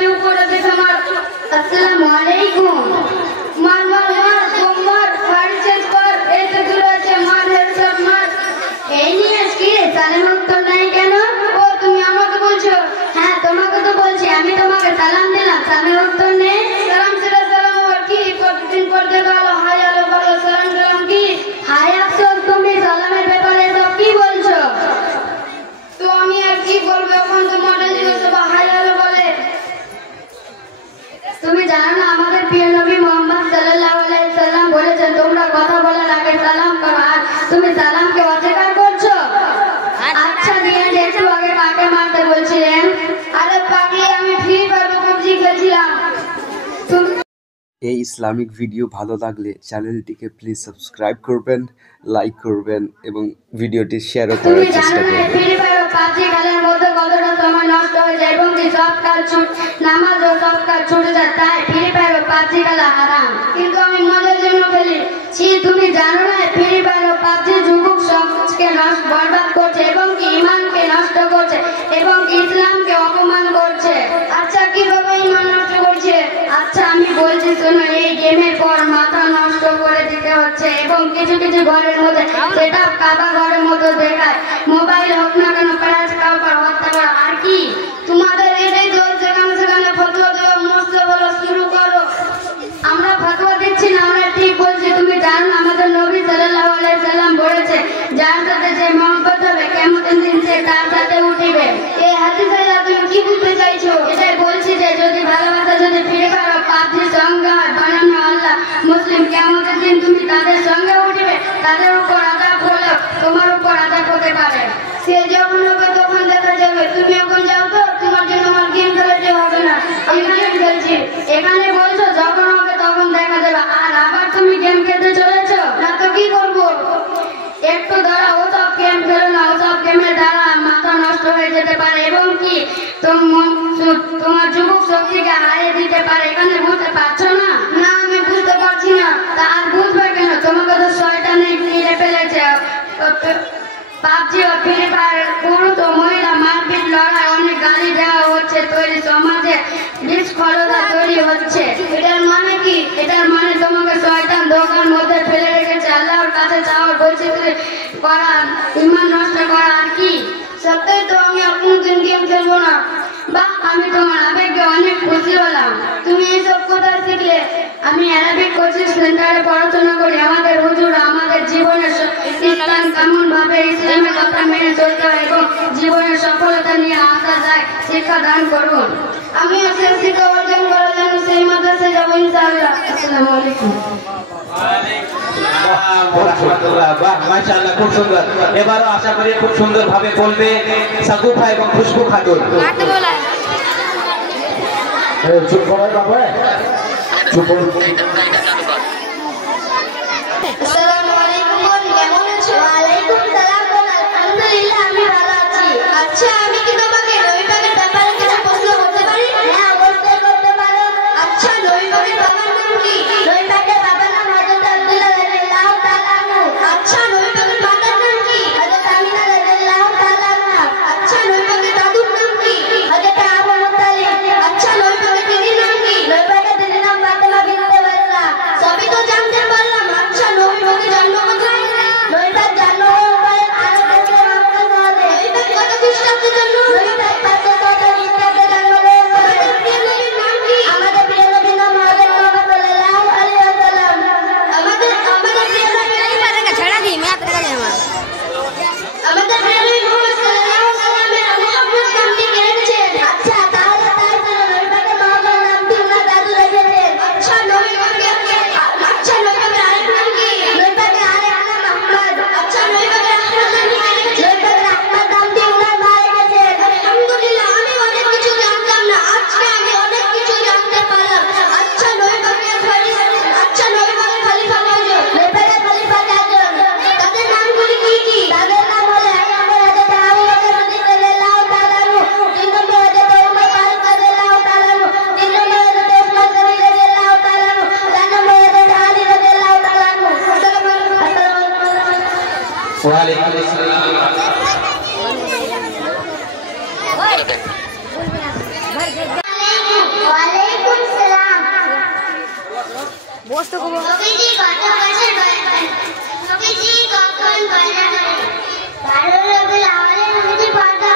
আছে উপরে দেখে মার। আসসালামু আলাইকুম। মার মার মার তোমার ফাড়ি চেঞ্জ কর। এই তো দূরে আছে মার হেডশট মার। এই নিয়ে কি সালাম উত্তর নাই কেন? ও তুমি আমাকে বলছো? হ্যাঁ তোমাকে তো বলছি, আমি তোমাকে সালাম দিলাম, সালামের উত্তর নেই। সালাম ছেড়ে সালাম আবার কি? প্রতিদিন পর দেখা হলো হাই হ্যালো বলো, সালাম সালাম কি? হাই আফসোস, তুমি সালামের ব্যাপারে সব কি বলছো? তো আমি আর কি বলবো, এখন তো মডেল জিজ্ঞেস হাই হ্যালো বলে। তুমি জানো না আমাদের প্রিয় নবী মুহাম্মদ সাল্লাল্লাহু আলাইহি সাল্লাম বলেছেন তোমরা কথা বলার আগে সালাম করো, আর তুমি সালামকে অস্বীকার করছো। আচ্ছা দিয়ে একটু আগে কাকে মারতে বলছিলেন? আরে পাগলি আমি ফ্রি ফায়ার PUBG খেলছিলাম। এই ইসলামিক ভিডিও ভালো লাগলে চ্যানেলটিকে প্লিজ সাবস্ক্রাইব করবেন, লাইক করবেন এবং ভিডিওটি শেয়ারও করার চেষ্টা করবেন। ফ্রি ফায়ার PUBG খেলার মধ্যে কতটা সময় নষ্ট হয়ে যায় এবং কি সব কাজ নামাজ ও সব কাজ ছুটে যায়, তাই ফ্রি ফায়ার PUBG খেলা হারাম। কিন্তু আমি মজার জন্য খেলি। তুমি জানো না ফ্রি ফায়ার PUBG যুবক সমাজকে বরবাদ করছে এবং কি ইমানকে নষ্ট করছে এবং ইসলামকে অপমান করছে। আচ্ছা কিভাবে ইমান নষ্ট করছে? আচ্ছা আমি বলছি শোনো, এই গেমের পর মাথা নষ্ট করে দিতে হচ্ছে এবং কিছু কিছু ঘরের মধ্যে সেটা কাবা ঘরের মতো দেখায়। মোবাইল হোক না কেন প্রাইস কাউকে হত্যা করা, আর কি তোমাদের এটাই চলছে। সেখানে ফতোয়া দেওয়া মস্ত বলো শুরু করো। আমরা ফতোয়া দিচ্ছি না, আমরা ঠিক বলছি। তুমি জানো আমাদের নবী সাল্লাল্লাহু আলাইহি সাল্লাম বলেছে যার সাথে যে মহব্বত হবে কিয়ামতের দিন সে তার সাথে উঠিবে। এই হাদিসে তুমি কি বলতে চাইছো? এটাই বলছি যে যদি ভালোবাসা যদি ফিরে পারো PUBG সঙ্গে বানানো আল্লাহ মুসলিম কিয়ামতের দিন তুমি তাদের সঙ্গে উঠিবে, তাদের উপর আযাব হলো তোমার উপর আযাব হতে পারে। সে যখন হবে তখন দেখা যাবে। তুমি এখন যাও তো, তোমার জন্য আমার গেম খেলতে হবে না, আমি গেম খেলছি। এখানে বলছো যখন হবে তখন দেখা যাবে, আর আবার তুমি গেম খেলতে চলেছো না তো কি করবো? একটু দাঁড়া, ওসব গেম খেলো না, ওসব গেমের দ্বারা মাথা নষ্ট হয়ে যেতে পারে এবং কি তোমার যুবক শক্তিকে হারিয়ে দিতে পারে। এখানে বুঝতে পারছো না? না আমি বুঝতে পারছি না। তা আর বুঝবে কেন? তোমাকে তো শয়তানে ঘিরে ফেলেছে। PUBG ও ফ্রি ফায়ার পুরুষ ও মহিলা মারপিট লড়াই অনেক গালি দেওয়া হচ্ছে, তৈরি সমাজে বিশৃঙ্খলতা তৈরি হচ্ছে। এটার মানে কি? এটার মানে তোমাকে শয়তান ধোঁকার মধ্যে ফেলে রেখেছে। আল্লাহর কাছে চাওয়া বলছে করা, ইমান নষ্ট করা, আর কি? সত্যই তো আমি আর কোনদিন গেম খেলবো না। বাহ, আমি তোমার আবেগে অনেক খুশি হলাম। তুমি এইসব কোথায় শিখলে? আমি অ্যারাবিক কোচিং সেন্টারে পড়াশোনা করি। আমাদের হুজুর আমাদের জীবনের ইসলাম কেমন ভাবে ইসলামের কথা মেনে চলতে হয় এবং জীবনের সফলতা নিয়ে আসা যায় শিক্ষা দান করুন। আমি সেই শিক্ষা অর্জন করার জন্য সেই মাদ্রাসায় যাবো ইনশাআল্লাহ। আসসালামু আলাইকুম। খুব সুন্দর। এবারও আশা করি খুব সুন্দর ভাবে বলবে সাকুফা এবং খুশবু খাতুন। চুপ করো বাবা, চুপ করো। আসসালামু আলাইকুম, কেমন আছো? ওয়ালাইকুম সালাম। আলহামদুলিল্লাহ আমি ভালো আছি। আচ্ছা আমি কি তোমাকে নবী পাকের ব্যাপারে কিছু প্রশ্ন করতে পারি? হ্যাঁ অবশ্যই করতে পারো। আচ্ছা নবী পাকের বাবার নাম কি? নবী পাকের বাবার নাম হযরত আব্দুল্লাহ রাদিয়াল্লাহু তাআলা আনহু। আচ্ছা নবী পাকের মাতার নাম কি? হযরত আমিনা রাদিয়াল্লাহু তাআলা আনহা। আচ্ছা নবী পাকের দাদুর নাম কি? হযরত আবু মুত্তালিব। আচ্ছা নবী পাকের দিদির নাম কি? নবী পাকের দিদির নাম ফাতেমা বিনতে বাদশাহ। সবই তো জানতে পারলাম। আচ্ছা নবী পাকের জন্ম কোথায়? নবী পাক জন্ম হয় আরব দেশে মক্কা শহরে। নবী পাক কত খ্রিস্টাব্দে জন্ম? নবী পাক 514 খ্রিস্টাব্দে জন্মগ্রহণ করেন। আমাদের প্রিয় নবীর নাম কি? আমাদের প্রিয় নবীর নাম হযরত মুহাম্মদ সাল্লাল্লাহু আলাইহি ওয়াসাল্লাম। আমাদের প্রিয় নবী ছাড়া দি मैं तेरे का জানা। আমাদের প্রিয় নবী মুহাম্মদ সাল্লাল্লাহু আলাইহি ওয়াসাল্লামের মুহাম্মদ নামটি কে রেখেছেন? আচ্ছা তাহলে তাই ছিল নবী পাকের বাবার নামটি ওনার দাদু রেখেছেন। আচ্ছা নবী পাকের আরেক নাম কি? নবী পাকের আরেক নাম আহমদ। আচ্ছা নবী পাকের আহমদ নামটি কে রেখেছেন? নবী পাকের আহমদ নামটি ওনার মা রেখেছেন। আলহামদুলিল্লাহ আমি অনেক কিছু জানতাম না, আজকে আমি অনেক কিছু জানতে পারলাম। আচ্ছা নবী পাকের খলিফা কয়জন? নবী পাকের খলিফা 4 জন। তাদের নামগুলি কি কি? তাদের নাম হলো এক নম্বর হযরত আবু বকর সিদ্দিক রাদিয়াল্লাহু তাআলা আনহু, 2 নম্বর হযরত উমর ফারুক রাদিয়াল্লাহু তাআলা আনহু, 3 নম্বর হযরত উসমান গনি রাদিয়াল্লাহু তাআলা আনহু, 4 নম্বর হযরত আলী রাদিয়াল্লাহু তাআলা আনহু। আসসালামু আলাইকুম। ওয়া আলাইকুম আসসালাম। ওই আলাইকুম। ওয়ালাইকুম সালাম। বসতে কবো নবীজি কত বছর বয়স? নবীজি কখন পয়দা হলেন? 12 রবিউল আউয়ালে নবীজি পয়দা